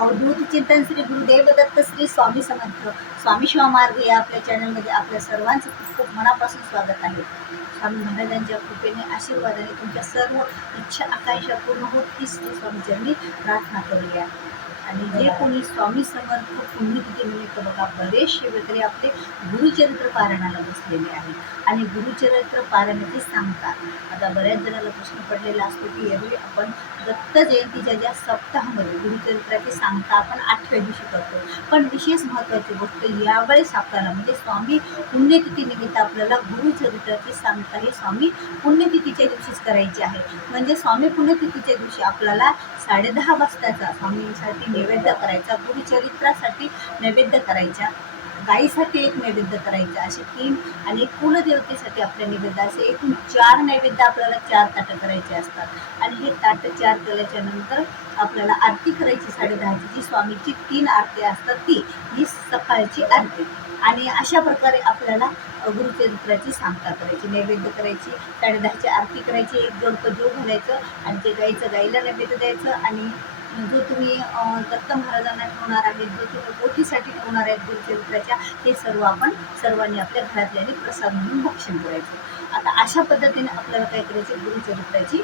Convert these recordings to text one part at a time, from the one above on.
अवधूत चिंतन श्री गुरुदेव दत्त श्री स्वामी समर्थ स्वामी शिवामार्ग या आपल्या चॅनलमध्ये आपल्या सर्वांचं खूप खूप मनापासून स्वागत आहे. स्वामी महाराजांच्या कृपेने आशीर्वादाने तुमच्या सर्व इच्छा आकांक्षा पूर्ण होत हीच श्री स्वामीचरणी प्रार्थना करूया. आणि जे कोणी स्वामी समर्थ पुण्यतिथी निमित्त बघा बरेचसे वगैरे आपले गुरुचरित्र पारायणाला बसलेले आहेत. आणि गुरुचरित्र पारायणाचे सांगतात. आता बऱ्याच जणांना प्रश्न पडलेला असतो की यावेळी आपण दत्त जयंतीच्या ज्या सप्ताहामध्ये गुरुचरित्राची सांगता आपण आठव्या दिवशी करतो. पण विशेष महत्त्वाची गोष्ट यावेळेस आपल्याला म्हणजे स्वामी पुण्यतिथी निमित्त आपल्याला गुरुचरित्राची सांगता हे स्वामी पुण्यतिथीच्या दिवशीच करायची आहे. म्हणजे स्वामी पुण्यतिथीच्या दिवशी आपल्याला साडेदहा वाजताचा स्वामींसाठी नैवेद्य करायचा गुरुचरित्रासाठी नैवेद्य करायचा गाईसाठी एक नैवेद्य करायचा असे तीन आणि कुलदेवतेसाठी आपले नैवेद्य असे एकूण चार नैवेद्य आपल्याला चार ताटं करायचे असतात. आणि हे ताटं चार केल्याच्यानंतर आपल्याला आरती करायची साडेदहाची जी स्वामीची तीन आरती असतात ती ही सकाळची आरती. आणि अशा प्रकारे आपल्याला गुरुचरित्राची सांगता करायची नैवेद्य करायची साडेदहाची आरती करायची एक जोड घालायचं आणि ते गाईचं गाईला नैवेद्य द्यायचं आणि जो तुम्ही दत्त महाराजांना ठेवणार आहे जो तुम्ही पोथीसाठी ठेवणार आहेत गुरुचरित्राच्या हे सर्व आपण सर्वांनी आपल्या घरातल्याने प्रसाद म्हणून भक्षण करायचं. आता अशा पद्धतीने आपल्याला काय करायचे? गुरुचरित्राची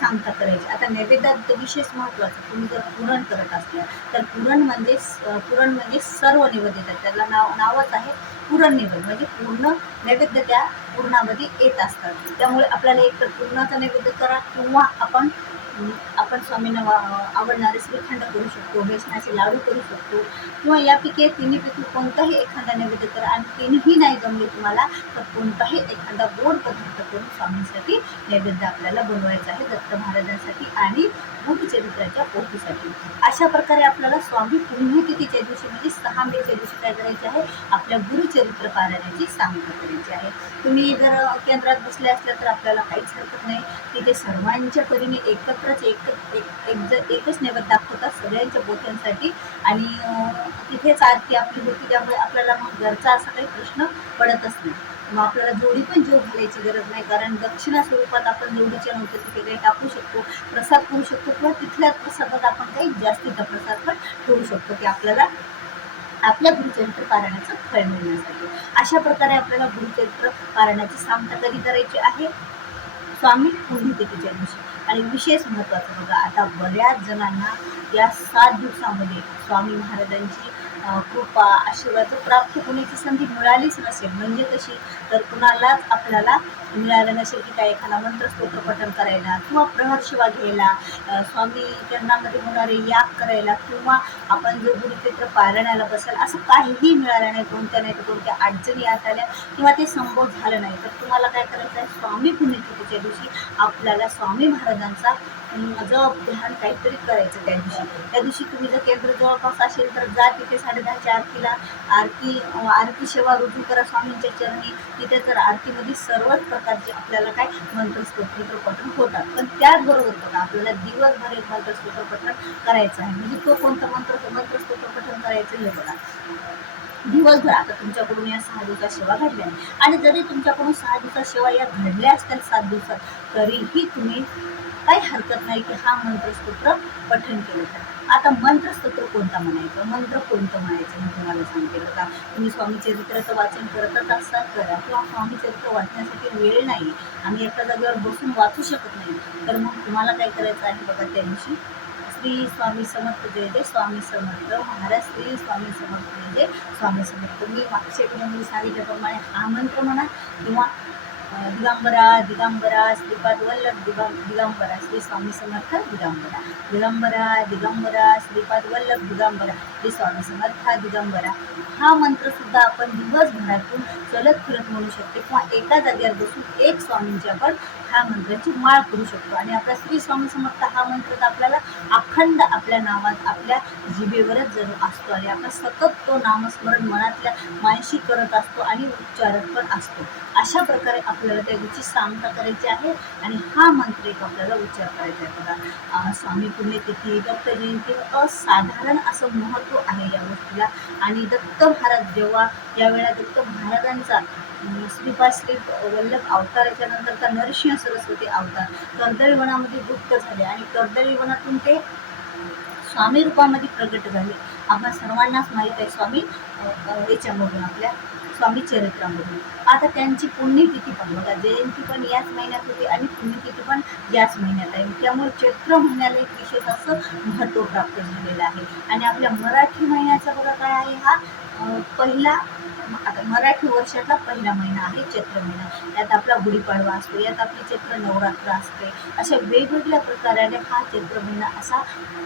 सांगता करायची. आता नैवेद्यात विशेष महत्त्वाचं तुम्ही जर पुरण करत असल्या तर पुरण म्हणजे पुरण म्हणजे सर्व नैवेद्य त्याला नाव नावच आहे पुरण नैवेद्य म्हणजे पूर्ण नैवेद्य त्या पूर्णामध्ये येत असतात. त्यामुळे आपल्याला एकतर पूर्णाचा नैवेद्य करा किंवा आपण आपण स्वामींना वा- आवडणारे श्रीखंड करू शकतो बेसनाचे लाडू करू शकतो किंवा यापैकी तिन्हीपैकी कोणताही एखादा नैवेद्य करा आणि तिन्ही नाही जमले तुम्हाला तर कोणताही एखादा गोड पदार्थ करून स्वामींसाठी नैवेद्य आपल्याला बनवायचा आहे दत्त महाराजांसाठी आणि गुरुचरित्राच्या पोथीसाठी. अशा प्रकारे आपल्याला स्वामी पुण्यतिथीच्या दिवशी म्हणजे सहा मेच्या दिवशी काय करायचे आहे? आपल्या गुरुचरित्र पारायणाची सांगता करायची आहे. तुम्ही जर केंद्रात बसले असल्या तर आपल्याला काहीच हरकत नाही. तिथे सर्वांच्या परीने एकत्रच एक एक एक एकच नैवेद्य दाखवतात सगळ्यांच्या बोथ्यांसाठी आणि तिथेच आरती आपली होती त्यामुळे आपल्याला मग घरचा असा काही प्रश्न पडतच नाही. मग आपल्याला जोडी पण जेव घालायची गरज नाही कारण दक्षिणा स्वरूपात आपण जेवढीच्या नव्हतं तिथे काही टाकू शकतो प्रसाद करू शकतो किंवा तिथल्या प्रसादात आपण काही जास्तीचा प्रसाद पण ठेवू शकतो की आपल्याला आपल्या गुरुचरित्र पारायणाचं फळ मिळण्यासाठी. अशा प्रकारे आपल्याला गुरुचरित्र पारायणाची सांगता कधी करायची आहे? स्वामी पूर्णतिथीच्या दिवशी. आणि विशेष महत्त्वाचं बघा आता बऱ्याच जणांना या सात दिवसामध्ये स्वामी महाराजांची कृपा आशीर्वाद प्राप्त होण्याची संधी मिळालीच नसेल म्हणजे कशी? तर कुणालाच आपल्याला मिळालं नसेल की काय एखादा मंत्रस्तोत्र पठण करायला किंवा प्रहर शिवा घ्यायला स्वामी चरणामध्ये होणारे याग करायला किंवा आपण जो गुरुचरित्र पारण्याला बसेल असं काहीही मिळालं नाही कोणत्या नाही तर कोणत्या अडचणी आत आल्या किंवा ते संभव झालं नाही. तर तुम्हाला काय करायचं आहे? स्वामी पुण्यतिथीच्या दिवशी आपल्याला स्वामी महाराजांचा जप ध्यान काहीतरी करायचं त्या दिवशी. त्या दिवशी तुम्ही जर केंद्र जवळपास असेल तर जा तिथे साडेदहाच्या आरतीला आरती आरती सेवा रुजू करा स्वामींच्या चरणी. तिथे तर आरतीमध्ये सर्वच प्रकारचे आपल्याला काय मंत्रस्तोत्र पठण होतात. पण त्याचबरोबर बघा आपल्याला दिवसभर एक मंत्रस्तोत्र पठण करायचं आहे. म्हणजे तो कोणतं मंत्र? मंत्रस्तोत्र पठण करायचं हे बघा. दिवसभर आता तुमच्याकडून या सहा दिवसात सेवा घडल्या आणि जरी तुमच्याकडून सहा दिवसात सेवा या घडल्या असतील सात दिवसात तरीही तुम्ही काही हरकत नाही की हा मंत्रस्तोत्र पठण केलं तर आता मंत्रस्तोत्र कोणता म्हणायचं? मंत्र कोणतं म्हणायचं? मी तुम्हाला सांगते बघा. तुम्ही स्वामी चरित्राचं वाचन करतच असतात करा किंवा स्वामी चरित्र वाचण्यासाठी वेळ नाही. आम्ही एका जागेवर बसून वाचू शकत नाही. तर मग तुम्हाला काय करायचं आहे बघा त्या दिवशी? श्री स्वामी समर्थ जय जय स्वामी समर्थ महाराज श्री स्वामी समर्थ जय जय स्वामी समर्थ. मी मागच्या व्हिडिओमध्ये सांगितल्याप्रमाणे हा मंत्र म्हणा किंवा दिगंबरा दिगंबरा श्रीपाद वल्लभ दिगं दिगंबरा श्री स्वामी समर्थ दिगंबरा. दिगंबरा दिगंबरा श्रीपाद वल्लभ दिगंबरा. श्री स्वामी समर्थ दिगंबरा. हा मंत्र सुद्धा आपण दिवसभरातून चलत फिरत म्हणू शकतो. किंवा एका जागेवर बसून एक स्वामींची आपण ह्या मंत्राची माळ करू शकतो. आणि आपला श्री स्वामी समर्थ हा मंत्र तर आपल्याला अखंड आपल्या नावात आपल्या जिभेवरच जर असतो आणि आपण सतत तो नामस्मरण मनातल्या मानशी करत असतो आणि उच्चारत पण असतो. अशा प्रकारे आपल्याला त्या दिवशी सांगता करायची आहे आणि हा मंत्र एक आपल्याला उच्चार करायचा आहे. बघा स्वामी पुण्यतिथी दत्त जयंती असाधारण असं महत्त्व आहे या गोष्टीला. आणि दत्त महाराज जेव्हा यावेळेला दत्त महाराजांचा अं, श्री वल्लभ अवताराच्या नंतरचा नरसिंह सरस्वती अवतार. कर्दळीवनामध्ये गुप्त झाले आणि कर्दळीवनातून ते स्वामी रूपामध्ये प्रगट झाले. आपण सर्वांनाच माहीत आहे स्वामी याच्यामधून आपल्या स्वामी चरित्रामधून. आता त्यांची पुण्यतिथी पण बघा जयंती पण याच महिन्यात होती आणि पुण्यतिथी पण याच महिन्यात आहे. त्यामुळे चैत्र महिन्याला एक विशेष असं महत्त्व प्राप्त झालेलं आहे. आणि आपल्या मराठी महिन्याचा बघा काय आहे हा? पहिला आता मराठी वर्षातला पहिला महिना आहे चैत्र महिना. यात आपला गुढीपाडवा असतो यात आपली चैत्र नवरात्र असते. अशा वेगवेगळ्या प्रकाराने हा चैत्र महिना असा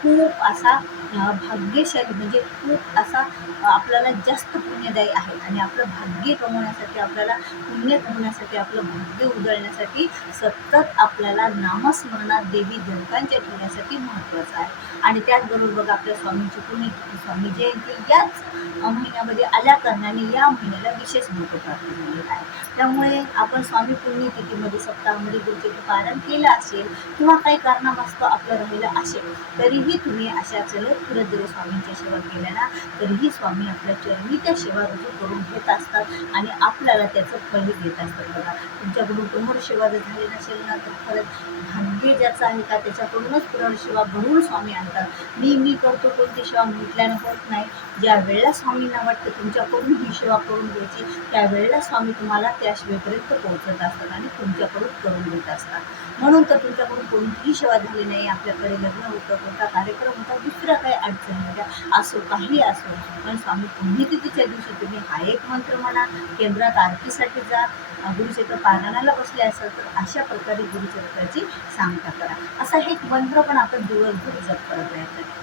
खूप असा भाग्यशाली म्हणजे खूप असा आपल्याला जास्त पुण्यदायी आहे. आणि आपलं भाग्य कमवण्यासाठी आपल्याला पुण्य कमवण्यासाठी आपलं भाग्य उजळण्यासाठी सतत आपल्याला नामस्मरणात देवी देवतांच्या ठेवण्यासाठी महत्त्वाचं आहे. आणि त्याचबरोबर बघा आपल्या स्वामींची पुण्यतिथी स्वामी जयंती याच महिन्यात महिन्यामध्ये आल्या कारणाने या महिन्याला विशेष महत्त्व प्राप्त झालेलं आहे त्यामुळे आपण स्वामी पुण्यतिथीमध्ये सप्ताहामध्ये गुरुजीचं पारण केलं असेल किंवा काही कारणावास्तव आपलं राहिलं असेल तरीही तुम्ही अशा चलत पुरदेव जरी स्वामींच्या सेवा केल्या ना तरीही स्वामी आपल्या चरणी त्या सेवा रुजू करून घेत असतात आणि आपल्याला त्याचं फळही देत असतात बघा. तुमच्याकडून पुनर्सेवा जर झाली नसेल ना तर खरंच भाग्य ज्याचं आहे का त्याच्याकडूनच पुनर्सेवा भरून स्वामी आणतात. मी मी करतो कोणती सेवा म्हटल्यानं होत नाही. ज्या वेळेला स्वामींना वाटतं तुमच्याकडून ही सेवा करून घ्यायची. त्यावेळेला स्वामी तुम्हाला त्या सेवेपर्यंत पोहोचत असतात आणि तुमच्याकडून करून घेत असतात. म्हणून तर तुमच्याकडून कोणतीही सेवा झाली नाही. आपल्याकडे लग्न होतं कोणता कार्यक्रम होता दुसऱ्या काही अडचणी होत्या असो काही असो. पण स्वामी तुम्ही तिथीच्या दिवशी तुम्ही हा एक मंत्र म्हणा केंद्रात आरतीसाठी जा गुरुचक्र पारायणाला बसले असाल तर अशा प्रकारे गुरुचक्राची सांगता करा. असा हे एक मंत्र पण आपण दिवसभर जप करत राहायचं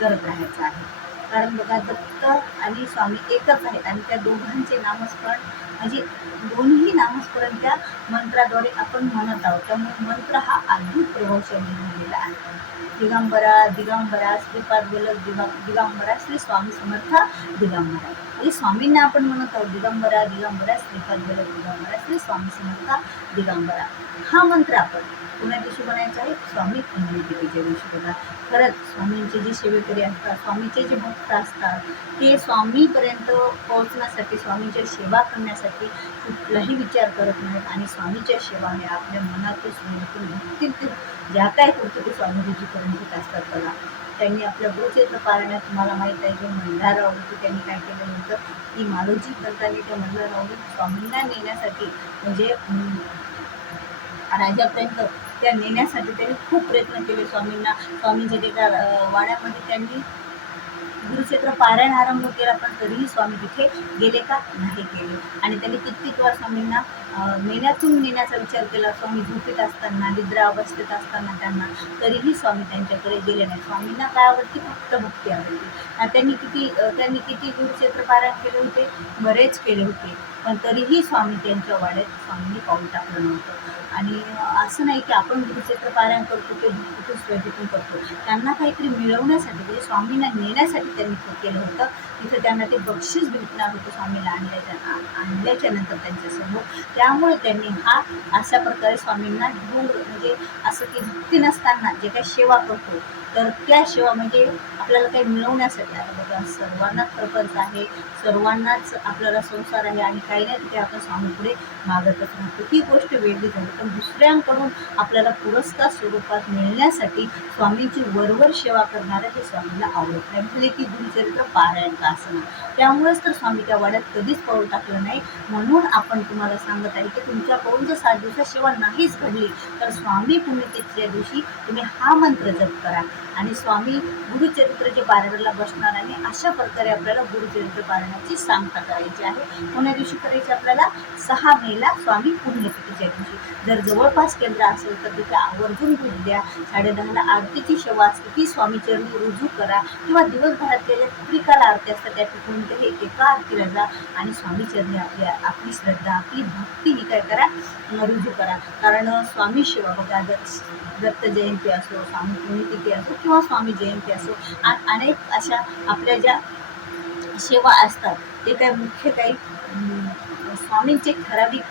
करत राहायचं आहे. कारण बघा दत्त आणि स्वामी एकच आहेत आणि त्या दोघांचे नामस्मरण म्हणजे दोन्ही नामस्मरण त्या मंत्राद्वारे आपण म्हणत आहोत. त्यामुळे मंत्र हा अद्भुत प्रभावशाली झालेला आहे. दिगंबरा दिगंबरा श्रीपाद बोलत दिगा दिगंबरा श्री स्वामी समर्थ दिगंबरा. म्हणजे स्वामींना आपण म्हणत आहोत दिगंबरा दिगंबरा श्रीपाद बोलत दिगंबरा श्री स्वामी समर्थ दिगंबरा. हा मंत्र आपण पुण्या दिवशी बनायचं आहे स्वामी पुण्यतिथीच्या दिवशी बघा. खरंच स्वामींचे जे सेवेकरी असतात स्वामीचे जे भक्त असतात ते स्वामीपर्यंत पोहोचण्यासाठी स्वामींच्या सेवा करण्यासाठी कुठलाही विचार करत नाहीत आणि स्वामीच्या सेवाने आपल्या मनातून स्मृतीतून ज्या काय करतो ते स्वामीजीपर्यंत असतात बघा. त्यांनी आपल्या गोचेचं पारायणात तुम्हाला माहीत आहे की मंदारावरती त्यांनी काय केलं होतं की मालोजी करताना त्या मंदारावरून स्वामींना नेण्यासाठी म्हणजे राजापर्यंत त्या नेण्यासाठी त्यांनी खूप प्रयत्न केले स्वामींना. स्वामींच्या त्या वाड्यामध्ये त्यांनी गुरुक्षेत्र पारायण आरंभ केला पण तरीही स्वामी तिथे गेले का? नाही गेले. आणि त्यांनी कित्येक वेळा स्वामींना नेण्यातून नेण्याचा विचार केला. स्वामी झोपेत असताना निद्रा अवस्थेत असताना त्यांना तरीही स्वामी त्यांच्याकडे गेले नाही स्वामींना काय आवडते फक्त भक्ती आवडते त्यांनी किती त्यांनी किती गुरुक्षेत्र पारायण केले होते? बरेच केले होते. पण तरीही स्वामी त्यांच्या वाड्यात स्वामींनी पाऊल टाकलं नव्हतं. आणि असं नाही की आपण गुरुक्षेत्र पारायण करतो ते भक्तीतून करतो. त्यांना काहीतरी मिळवण्यासाठी म्हणजे स्वामींना नेण्यासाठी त्यांनी ते केलं होतं. तिथं त्यांना ते बक्षीस भेटणार होतं स्वामीला आणल्याच्या आणल्याच्या नंतर त्यांच्यासमोर. त्यामुळे त्यांनी हा अशा प्रकारे स्वामींना दूर म्हणजे असं की भक्ती नसताना जे काही सेवा करतो तर त्या सेवा म्हणजे आपल्याला काही मिळवण्यासाठी आता बघा सर्वांनाच प्रपंच आहे सर्वांनाच आपल्याला संसार आहे आणि काही नाही ते आपण स्वामीपुढे मागतच राहतो. ही गोष्ट वेगळी झाली. पण दुसऱ्यांकडून आपल्याला पुरस्कार स्वरूपात मिळण्यासाठी स्वामींची वरवर सेवा करणारं हे स्वामीला आवडत नाही. म्हणजे की गुरुचरित्र पारायण का असं त्यामुळेच तर स्वामी त्या वाड्यात कधीच पाऊल टाकलं नाही. म्हणून आपण तुम्हाला सांगत आहे की तुमच्याकडून जर सात दिवसात सेवा नाहीच घडली तर स्वामी पुण्यतिथीच्या दिवशी तुम्ही हा मंत्र जप करा. आणि स्वामी गुरुचरित्राच्या पारायणाला बसणार आणि अशा प्रकारे आपल्याला गुरुचरित्र पारायणाची सांगता करायची आहे. कोण्या दिवशी करायची आपल्याला सहा मेला स्वामी पुण्यतिथीच्या दिवशी. जर जवळपास केंद्र असेल तर तिथे आवर्जून भेट द्या. साडेदहाला आरतीची सेवा असते ती स्वामीचरणी रुजू करा. किंवा दिवसभरात केल्या त्रिकाला आरती असतात त्या कोणत्याही एका आरतीला जा आणि स्वामीचरणी आपली आपली श्रद्धा आपली भक्ती ही काय करा रुजू करा. कारण स्वामी सेवा बघा दत्त जयंती असो स्वामी पुण्यतिथी असो किंवा स्वामी जयंती असो अनेक अशा आपल्या ज्या सेवा असतात ते काय मुख्य काही स्वामींचे ठराविक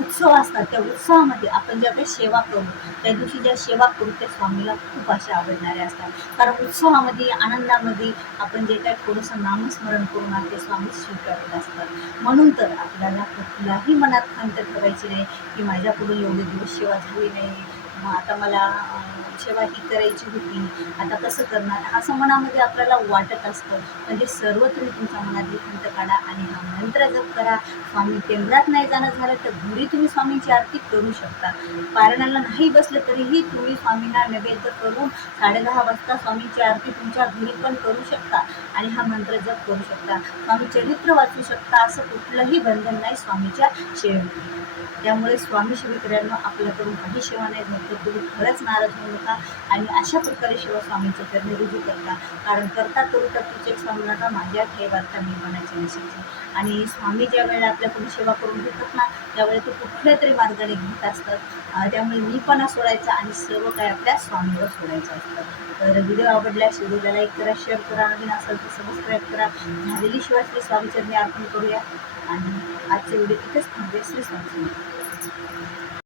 उत्सव असतात. त्या उत्सवामध्ये आपण ज्या काही सेवा करू त्या दिवशी ज्या सेवा करू त्या स्वामीला खूप अशा आवडणाऱ्या असतात. कारण उत्सवामध्ये आनंदामध्ये आपण जे काही थोडंसं नामस्मरण करून ते स्वामी स्वीकारत असतात. म्हणून तर आपल्याला कुठलाही मनात खंत ठेवायची नाही की माझ्याकडून एवढे दिवस सेवा झाली नाही मग आता मला सेवा ही करायची होती आता कसं करणार? असं मनामध्ये आपल्याला वाटत असतं. म्हणजे सर्व तुम्ही तुमच्या मनातली खंत काढा आणि हा मंत्र जप करा. स्वामी केंद्रात नाही जाणं झालं तर घरी तुम्ही स्वामींची आरती करू शकता. पारणाला नाही बसलं तरीही तुम्ही स्वामींना नैवेद्य करून साडेदहा वाजता स्वामींची आरती तुमच्या घरी पण करू शकता आणि हा मंत्र जप करू शकता. स्वामी चरित्र वाचू शकता असं कुठलंही बंधन नाही स्वामीच्या सेवेमध्ये त्यामुळे स्वामी सेवेकऱ्यांना आपल्याकडून काही सेवा नाही झाली तर तुम्ही खरंच नाराज होऊ नका. आणि अशा प्रकारे सेवा स्वामींच्या चरणी रुजू करता. कारण करता करू तर तुझे स्वामी आता माझ्या ठेवार्था निर्माणाची नसायची आणि स्वामी ज्या वेळेला आपल्याकडून सेवा करून घेतात ना त्यावेळेला ते कुठल्या तरी मार्गाने घेत असतात. त्यामुळे त्यामुळे मीपणा सोडायचा आणि सर्व काय आपल्या स्वामीवर सोडायचं असतं. तर व्हिडिओ आवडल्यास व्हिडिओला लाईक करा शेअर करा नवीन असेल तर सबस्क्राईब करा. झालेली शिवाय श्री स्वामीचरणी अर्पण करूया. आणि आजचे व्हिडिओ इथेच थांबूया. श्री स्वामी